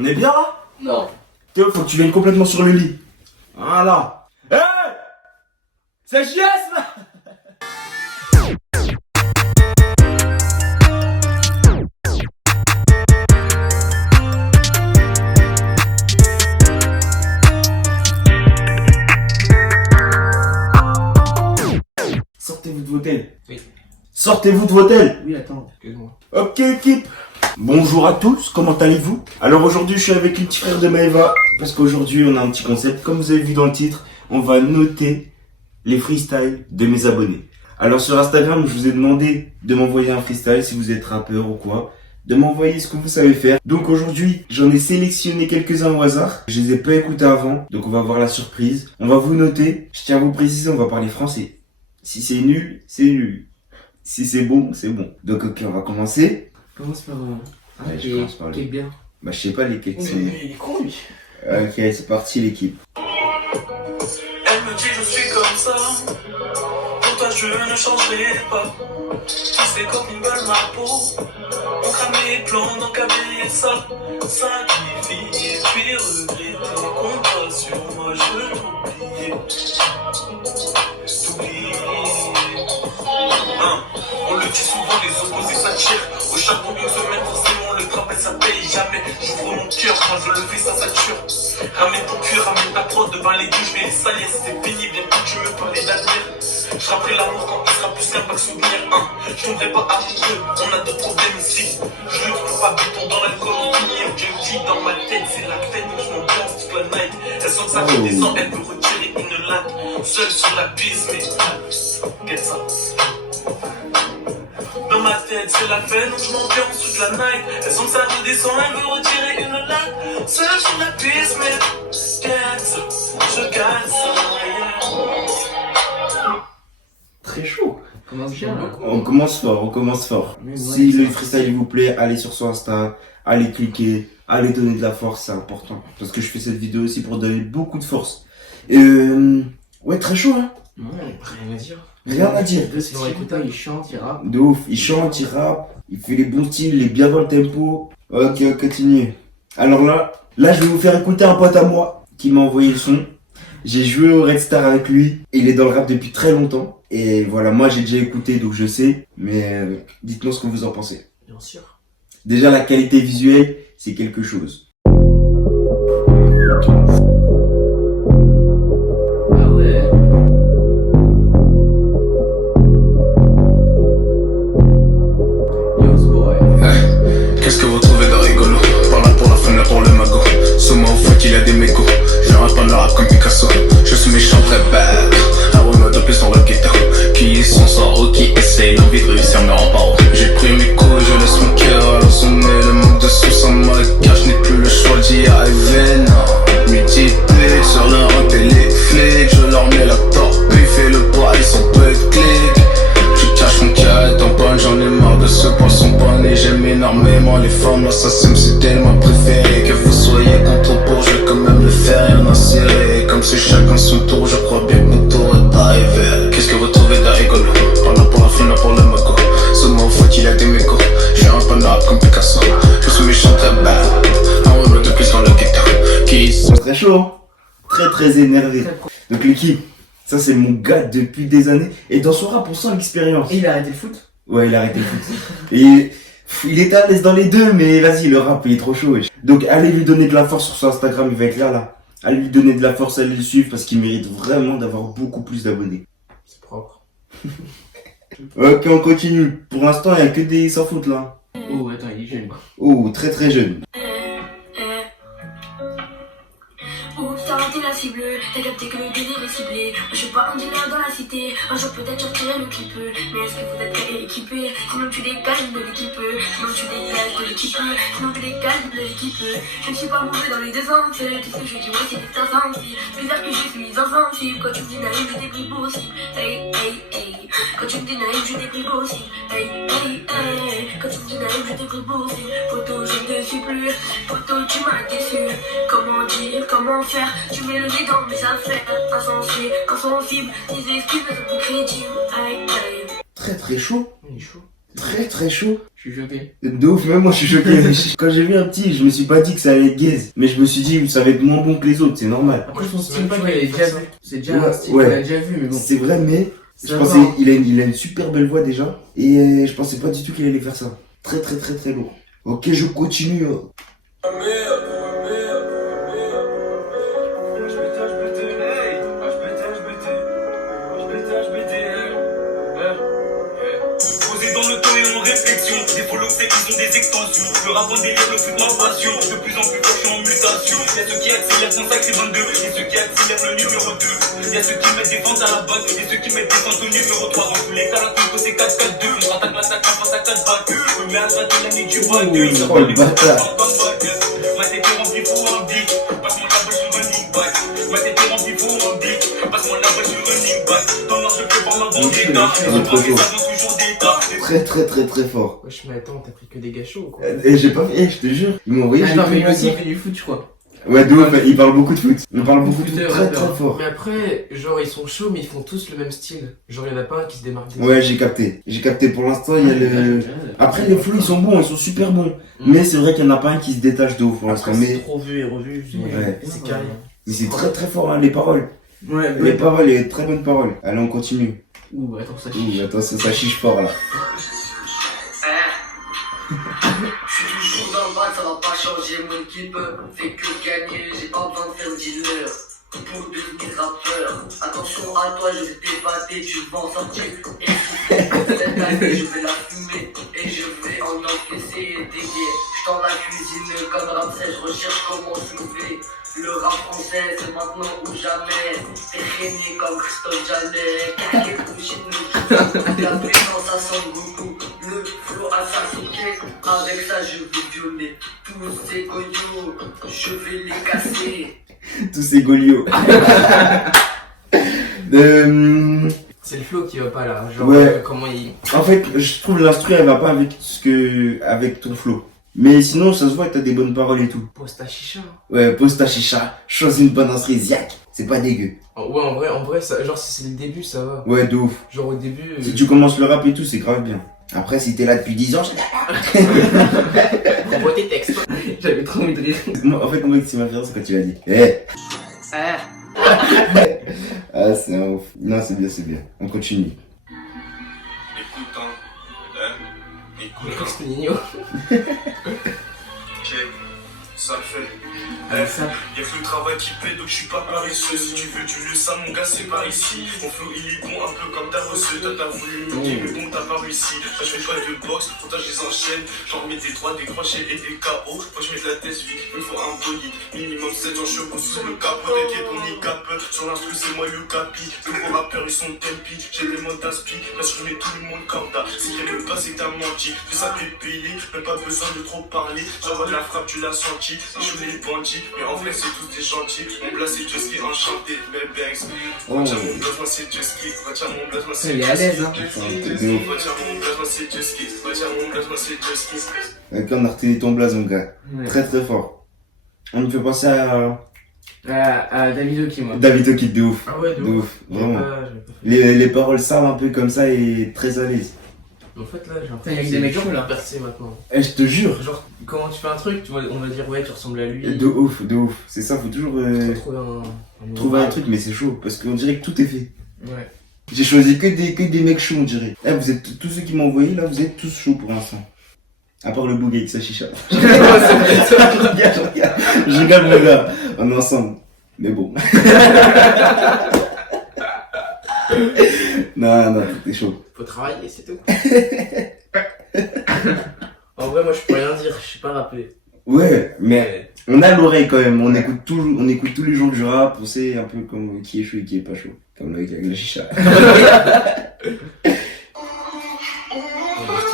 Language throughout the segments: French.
On est bien là? Non. Théo, faut que tu viennes complètement sur le lit. Voilà. Hey! C'est JS là! Sortez-vous de votre hôtel. Oui. Sortez-vous de votre hôtel. Oui, attends, excuse-moi. Ok équipe. Bonjour à tous, comment allez-vous? Alors aujourd'hui je suis avec le petit frère de Maëva. Parce qu'aujourd'hui on a un petit concept. Comme vous avez vu dans le titre, on va noter les freestyles de mes abonnés. Alors sur Instagram je vous ai demandé de m'envoyer un freestyle si vous êtes rappeur ou quoi. De m'envoyer ce que vous savez faire. Donc aujourd'hui j'en ai sélectionné quelques-uns au hasard. Je les ai pas écoutés avant. Donc on va voir la surprise. On va vous noter. Je tiens à vous préciser, on va parler français. Si c'est nul, c'est nul. Si c'est bon, c'est bon. Donc ok, on va commencer. Commence par Ouais, je commence par lui. Quel bien. Bah je sais pas lesquels c'est. Il est con lui. Ok, c'est parti l'équipe. Elle me dit je suis comme ça. Pour toi je ne changerai pas. Tu sais comme ils veulent ma peau. On crame les plans dans cabiner ça. Sacrifier puis regretter. Compte pas sur moi, je veux t'oublier. On le dit souvent, les opposés s'attirent. Au charbon, mieux se mettre, forcément le travail ça paye jamais. J'ouvre mon cœur quand je le fais, ça sature. Ramène ton cul, ramène ta prod devant les deux, je vais les salir. C'était pénible, bien que tu me parlais d'avenir. Je rapperai l'amour quand il sera plus qu'un bac souvenir. Je tomberai pas amoureux, on a d'autres problèmes ici. Je lutte pour pas béton dans l'alcool au finir. Dieu me dit dans ma tête, c'est la fête, donc je m'ambiance toute la night. Elle sent que ça fait des ans, elle veut retirer une latte. Seule sur la piste, mais quelle ça. Dans ma tête, c'est la fête, donc je m'ambiance toute la night. Elle sent que ça redescend, elle veut retirer une latte. Seule sur la piste, mais quelle ça. Je gagne ça, yeah. Très chaud. Commence bien. On commence fort. Mais Si ouais, le freestyle vous plaît, allez sur son Insta, allez cliquer, allez donner de la force, c'est important. Parce que je fais cette vidéo aussi pour donner beaucoup de force. Ouais, très chaud hein. Ouais, rien à dire. Rien à dire. Deux sinon écoutable, il chante, il rappe. De ouf, il chante, il rappe, il fait les bons styles, il est bien dans le tempo. Ok, on continue. Alors là, je vais vous faire écouter un pote à moi qui m'a envoyé le son. J'ai joué au Red Star avec lui. Il est dans le rap depuis très longtemps. Et voilà, moi j'ai déjà écouté donc je sais. Mais dites-moi ce que vous en pensez. Bien sûr. Déjà la qualité visuelle, c'est quelque chose. Ah ouais. Yo's boy. Qu'est-ce que vous trouvez de rigolo? Par là pour la fun, là pour le magot. Seulement au foot, il y a des mégots. Je rappe pas le rap comme Picasso. Je suis méchant très bad. Un remède de plus dans le ghetto. Qui sont sans qui essaye l'envie de réussir me rend pas haut. J'ai pris mes coups, je laisse mon cœur à sommet. Le manque de sous sans ma cache, n'ai plus le choix d'y arriver. Non, multiplié sur leur rap et les flics. Je leur mets la torpille, fais le poids, ils sont peu de clics. Je cache mon cœur et tamponne, j'en ai marre de ce poisson pané. J'aime énormément les femmes, l'assassin c'est tellement préféré. Que vous soyez contre ou pour, je vais quand même le faire, rien à cirer. Comme c'est chacun son tour, je crois bien que mon tour est arrivé. Qu'est-ce que vous trouvez de rigolo? Par là pour la fin, là pour le magot. Seulement au foot, il y a des mégots. J'ai un peu de rap comme Picasso. Je suis méchant très bad. Un remède de plus dans le ghetto. Qui sont Très chaud hein. Très énervé. Donc l'équipe, ça c'est mon gars depuis des années. Et dans son rap on sent l'expérience. Et il a arrêté le foot? Ouais, il a arrêté le foot. Et il était à l'aise dans les deux, mais vas-y, le rap, il est trop chaud. Wesh. Donc, allez lui donner de la force sur son Instagram, il va être là. Allez lui donner de la force, allez le suivre, parce qu'il mérite vraiment d'avoir beaucoup plus d'abonnés. C'est propre. Ok, on continue. Pour l'instant, il n'y a que des sans faute, là. Oh, attends, il est jeune. Oh, très jeune. Où t'as raté la cible, t'as capté que le délire est ciblé. Je suis pas un dealer dans la cité, un jour peut-être sortirai le clip. Mais est-ce que vous êtes prêts et équipés? Sinon tu dégages de l'équipe, sinon tu dégages de l'équipe, sinon tu dégages de l'équipe. Je ne suis pas mauvais dans les deux sens, tu sais, je dis ouais c'est des insensibles. Bizarre que je suis insensible, quand tu me dis naïf je t'ai pris possible. Hey, quand tu me dis naïf je t'ai pris possible. Hey, quand tu me dis naïf je t'ai pris possible. Photo je ne suis plus, photo tu m'as déçu. Comment dire, comment faire? Tu mets le nez dans mes affaires. Insensible, tes excuses ne sont plus crédibles. Aïe. Très chaud. Il est chaud. Très très chaud. Je suis choqué. De ouf, même moi je suis choqué. Quand j'ai vu un petit, je me suis pas dit que ça allait être gaze. Mais je me suis dit, ça va être moins bon que les autres, c'est normal. Après, je pense C'est même pas pas qu'il qu'il ait ait déjà fait vu. C'est déjà Ouais, un style ouais. qu'il a déjà vu, mais bon. C'est vrai, mais je Ça pensais, va. il a une super belle voix déjà. Et je pensais pas du tout qu'il allait faire ça. Très très très très lourd. Ok, je continue. Posé dans le temps et en réflexion. Des follow c'est qu'ils ont des extensions. Le rap en délire, le foot ma passion. De plus en plus fort, je suis en mutation. Y'a ceux qui accélèrent son sacré 22. Et ceux qui accélèrent le numéro 2. Y'a ceux qui mettent des fentes à la bague. Et ceux qui mettent des fentes au numéro 3. Dans tous les cas, la compo c'est 4-4-2. On attaque l'attaque face à 4 bagues. On met à droite de l'année du bague. Oh, le bâtard. Ma tête est remplie pour un dick. Passe-moi la balle sur running back. Ma tête est remplie pour un dick. Passe-moi la balle sur running back. Dans l'art, je fais par ma vendetta. Je prends les avants toujours d'état. Très très très très fort. Wesh, mais attends, t'as pris que des gars chauds ou quoi? Et j'ai pas fait, je te jure. Ils m'ont envoyé, j'ai Attends, mais fait lui moi aussi, il aussi. fait du foot, je crois. Ouais, de ouf, il parle beaucoup de foot. Il parle beaucoup de foot Footeux, très rappeur. très fort. Mais après, genre, ils sont chauds, mais ils font tous le même style. Genre, il y en a pas un qui se démarque des Ouais, j'ai capté. J'ai capté pour l'instant, il y a le. Après, les flows ils sont bons, ils sont super bons. Mais c'est vrai qu'il y en a pas un qui se détache de ouf pour l'instant. Après, c'est Mais trop vu et revu. Ouais. C'est carré. c'est très très fort, hein, les paroles. Ouais, Les paroles, les très bonnes paroles. Allez, on continue. Ouh, attends, ça Ouh, attends, ça chiche fort là. Je suis toujours dans le bas, ça va pas changer, mon équipe fait que gagner, j'ai pas besoin de faire dealer pour devenir rappeur. Attention à toi, je vais t'épater, tu vas en sortir. Et cette année, je vais la fumer et je vais en encaisser des guets. Je tends la cuisine comme Ramsay, je recherche comment soulever. Le rap français, c'est maintenant ou jamais. T'es régné comme Christophe Janet. Caquet, Pouchine, la puissance à Son Goku. Le flow assassin, avec ça je vais violer tous ces goyos. Je vais les casser. Tous ces goliots. C'est le flow qui va pas là. Genre, Ouais. comment il. En fait, je trouve l'instru elle va pas avec ton flow. Mais sinon, ça se voit que t'as des bonnes paroles et tout. Poste à chicha. Ouais, pose ta chicha, choisis une bonne instru, ziac. C'est pas dégueu. Ouais, en vrai, ça, genre, si c'est le début, ça va. Ouais, de ouf. Genre, au début. Si tu commences le rap et tout, c'est grave bien. Après, si t'es là depuis 10 ans, Envoie tes textes. J'avais trop envie de rire. moi, en fait, moi, ce qui m'a fait rire, c'est quand tu l'as dit. Eh. Ah, c'est un ouf. Non, c'est bien, c'est bien. On continue. Écoute, hein. Écoute, Je crois que c'était Nino. check. Ça le fait. Ça. Y'a que le travail qui paie, donc je suis pas paresseux. Si tu veux du lieu, ça, mon gars, c'est par ici. Mon flow, il est bon, un peu comme ta reçu. Toi, t'as voulu me dire, mais bon, t'as pas réussi. Là, je fais pas de boxe, pourtant, je les enchaîne. J'en remets des droits, des crochets et des KO. Faut que je mette la tête vite, il me faut un bolide. Minimum 7 ans chevaux sur le capot. T'inquiète, on y cap. Sur l'instru, c'est moi le capi. Les gros rappeurs, ils sont tempi. J'ai les mots d'aspi. Là, je remets tout le monde comme ça. Si t'aimes pas, c'est que t'as menti. Fais ça, t'es payé. Même pas besoin de trop parler. J'envoie de la frappe, tu l'as senti. Je joue les bandits, mais en vrai, c'est tous des gentils. Mon blast, c'est Just Ski enchanté. Babex. Retiens mon blast, moi, c'est Just Ski. Retiens mon blast, moi, c'est Il est à Just l'aise, Ski. hein. Retiens mon blast, moi, c'est Just Ski. Retiens mon blast, moi, c'est Just Ski. Ok, on a retenu ton blaze, mon gars. Ouais. Très très fort. On me fait penser à David Oki, moi. David Oki de ouf. Ah ouais, De ouf, vraiment. J'avais pas fait. Les paroles savent un peu comme ça et très à l'aise. En fait, là, j'ai Putain, y a que des mecs chauds, là. percé maintenant. Eh, je te jure. Genre, comment tu fais un truc, tu vois, on va dire, ouais, tu ressembles à lui. De ouf, de ouf. C'est ça, faut toujours Faut trouver un trouver un truc, mais c'est chaud parce qu'on dirait que tout est fait. Ouais. J'ai choisi que des mecs chauds, on dirait. Eh, vous êtes tous ceux qui m'ont envoyé là, vous êtes tous chauds pour l'instant. À part le bouc avec sa chicha. Je regarde mon gars. On est ensemble. Mais bon. Non, tout est chaud. Faut travailler, c'est tout. En vrai, moi, je peux rien dire, je sais pas rapper. Ouais, mais on a l'oreille quand même. On écoute tous les jours du rap. On sait un peu comme qui est chaud et qui est pas chaud. Comme avec la chicha.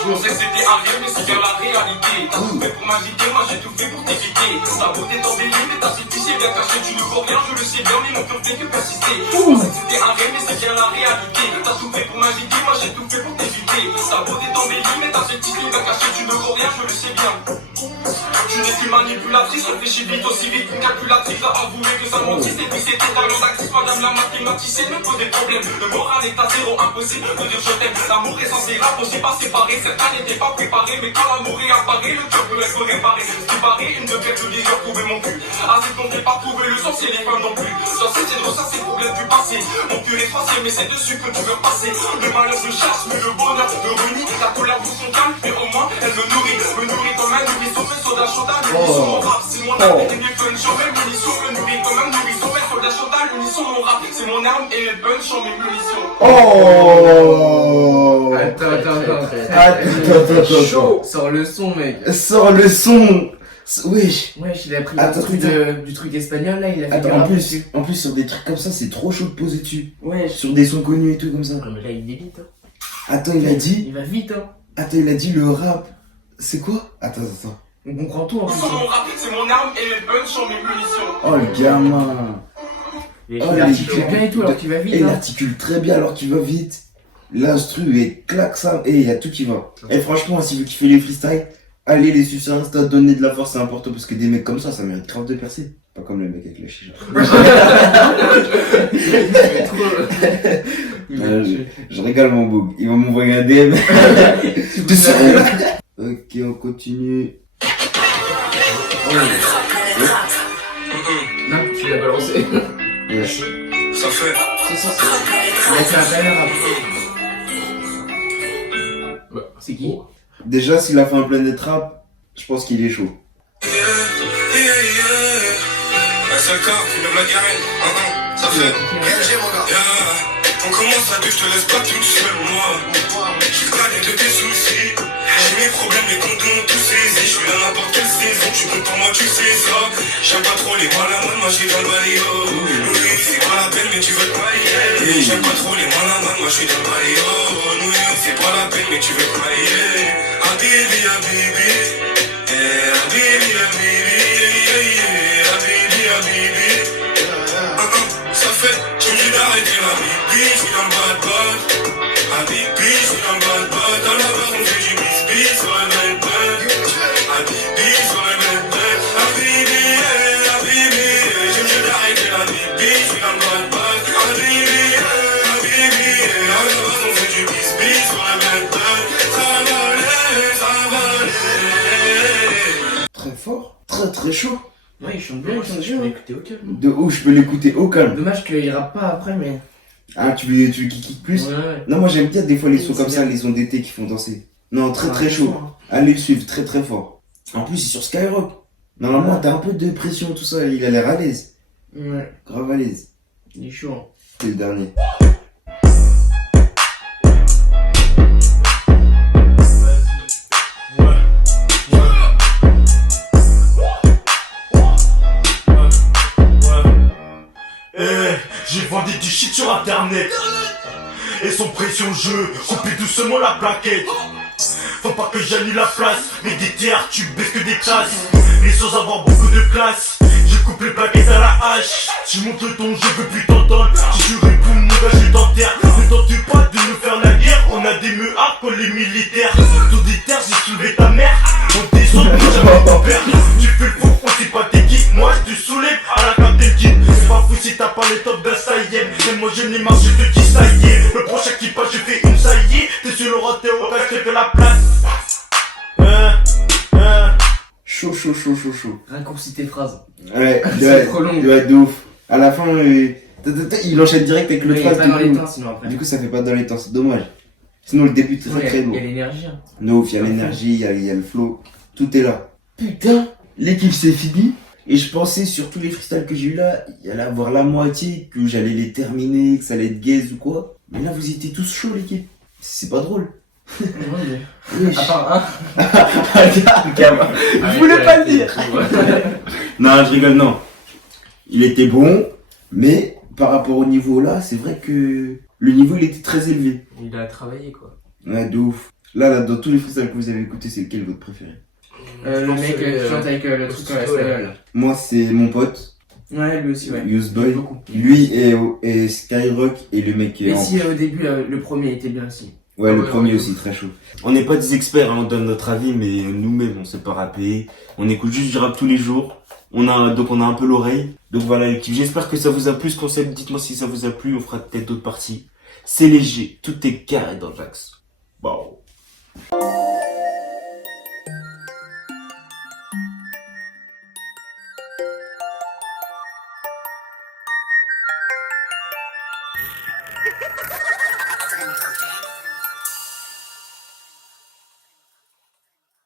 Je pensais que c'était un rêve, mais c'est bien la réalité. T'as tout fait pour m'inviter, moi j'ai tout fait pour t'éviter. Ta beauté t'embellit, mais ta c'est bien caché. Tu ne vois rien, je le sais bien, mais mon cœur fait que persister. Je pensais que c'était un rêve, mais c'est bien la réalité. T'as tout fait pour m'inviter, moi j'ai tout fait pour t'éviter. Ta beauté t'embellit, mais ta c'est bien caché. Tu ne vois rien, je le sais bien. Tu n'es qu'une manipulatrice, réfléchis vite, aussi vite qu'une calculatrice. A avoué que ça mentisse, et puis c'est totalement d'actrice. Madame la mathématicienne me pose des problèmes. Le moral est à zéro, impossible de dire je t'aime. L'amour est censé impossible à séparer. Cette année n'était pas préparée, mais quand l'amour est apparu, le cœur peut être réparé. Ce qui paraît, une de bête de vieilleur prouver mon cul. Assez qu'on n'ait pas trouvé le sens, et les femmes non plus. Dans cette zéro, ça c'est problème du passé. Mon cœur est effacé, mais c'est dessus que tu veux passer. Le malheur je chasse, mais le bonheur me renie. La colère vous sont calme, mais au moins elle me nourrit. Me nourrit comme un nourrisson, mais soda chauda. L'unisson mon rap, c'est mon âme. Et mes punchs, mes munitions. Me nourrit comme un nourrisson, mais soda chauda. L'unisson mon rap, c'est mon arme. Et mes punchs sont mes munitions. Oh. Attends. Chaud. Sors le son, mec. Sors le son. Wesh. Wesh, il a pris le truc du truc espagnol, là, il a fait Attends, en plus, sur des trucs comme ça, c'est trop chaud de poser dessus. Wesh. Sur des sons connus et tout comme ça. Non, mais là, il est vite, hein. Attends, il a dit. Il va vite, hein. Attends, il a dit le rap. C'est quoi? Attends. On comprend tout, en plus. Mon rap, c'est mon arme. Et mes punchs sont mes munitions. Oh, le gamin. Il articule bien et tout, alors qu'il va vite, Et il hein. articule très bien alors qu'il va vite. L'instru est claque ça. Et il y a tout qui va. Et franchement, si vous kiffez les freestyles, allez les suivre sur Insta, donner de la force, c'est important parce que des mecs comme ça mérite grave de percer. Pas comme le mec avec la chicha. Je régale mon bug. Il va m'envoyer un DM. T'es sérieux? Ok, on continue. Non, tu l'as balancé. Ouais. Ça fait. C'est ça, il a fait un bel rap. Bah, c'est qui? Déjà, s'il a fait un Planet Rap, je pense qu'il est chaud. Un seul corps, une blague garine. Ça fait. On commence à dire, je te laisse pas toute seule, moi. Je connais de tes soucis. J'ai mes problèmes, mes comptes ont tous saisi. Je suis dans n'importe quelle saison. Je suis content, moi, tu sais ça. J'aime pas trop les malins, moi, j'ai dans le baléo. Oui, c'est pas la peine, mais tu veux te mailler. J'aime pas trop les malins, moi, je suis dans le baléo. Oui, c'est pas la peine, mais tu veux te mailler. Habibi, habibi. Habibi, habibi. Habibi, habibi. Ça fait, tu me dis d'arrêter la bibi. Je suis dans le bad bad. Habibi, je suis dans le bad bad. Dans la barre, on fait du bis sur le bad bad. Habibi, sur le bad bad. Habibi, habibi. Tu me dis d'arrêter la bibi. Je suis dans le bad bad. Habibi, habibi. Dans la barre, on fait du bis sur le bad bad. Ça va aller, ça va aller. Très fort, très chaud. Ouais, il chante bien, il chante bien. Je peux l'écouter au calme. De ouf, je peux l'écouter au calme. Dommage qu'il rappe pas après, mais. Ah, tu veux qu'il kick plus? Ouais. Non, moi j'aime bien des fois les sons C'est comme ça, bien. les sons d'été qui font danser. Non, très Ouais, chaud. fort, Allez le suivre, très fort. En plus, c'est sur Skyrock. Normalement, t'as un peu de pression, tout ça, il a l'air à l'aise. Ouais, Grave à l'aise. il est chaud. C'est le dernier. J'ai vendu du shit sur internet et sans pression je coupais doucement la plaquette. Faut pas que j'annule la place, mais des théâtres tu baisses que des classes. Et sans avoir beaucoup de classe, je coupe les plaquettes à la hache. Tu montes le ton, je veux plus t'entendre. Si tu réponds mon gars je t'enterre. Ne tente pas de nous faire la guerre. On a des meuhards comme les militaires. Autour des terres j'ai soulevé ta mère. On descend mais jamais ton père. Tu fais le fou, on sait pas t'es qui. Moi je te soulève à la Captain Kid. C'est pas fou si t'as pas les top d'un saïen. Mais moi je n'ai marre, je te dis ça y est. Le prochain qui passe je fais une saillie. T'es sur le raté au cas, je te fais la place. Chaud. Raccourcis tes phrases. Ouais, C'est trop long. il va être de ouf. À la fin, il enchaîne direct avec le Mais il est trace. pas dans les temps sinon après. Du coup, ça fait pas dans les temps, c'est dommage. Sinon, le début est très Il lourd. y a l'énergie. Hein. De ouf, il y a l'énergie, il y a le flow. Tout est là. Putain, l'équipe c'est fini. Et je pensais sur tous les freestyles que j'ai eu là, il y allait avoir la moitié, que j'allais les terminer, que ça allait être gaze ou quoi. Mais là, vous étiez tous chauds, l'équipe. C'est pas drôle. Ouais, à part un. Je voulais pas le dire. Non, je rigole, non. Il était bon, mais par rapport au niveau là, c'est vrai que le niveau il était très élevé. Il a travaillé quoi. Ouais, de ouf. Là, dans tous les freestyles que vous avez écoutés, c'est lequel votre préféré? Le mec qui chante avec le truc espagnol. Moi, c'est mon pote, Ouais, lui aussi, ouais. Useboy. Beaucoup. Lui et Skyrock et le mec Mais en... si au début, le premier était bien aussi. Ouais, Ah le ouais, premier ouais. aussi, très chaud. On n'est pas des experts, hein, on donne notre avis, mais nous-mêmes, on sait pas rapper. On écoute juste du rap tous les jours. Donc on a un peu l'oreille. Donc voilà l'équipe, j'espère que ça vous a plu ce concept. Dites-moi si ça vous a plu, on fera peut-être d'autres parties. C'est léger, tout est carré dans Jax. Bon. Entre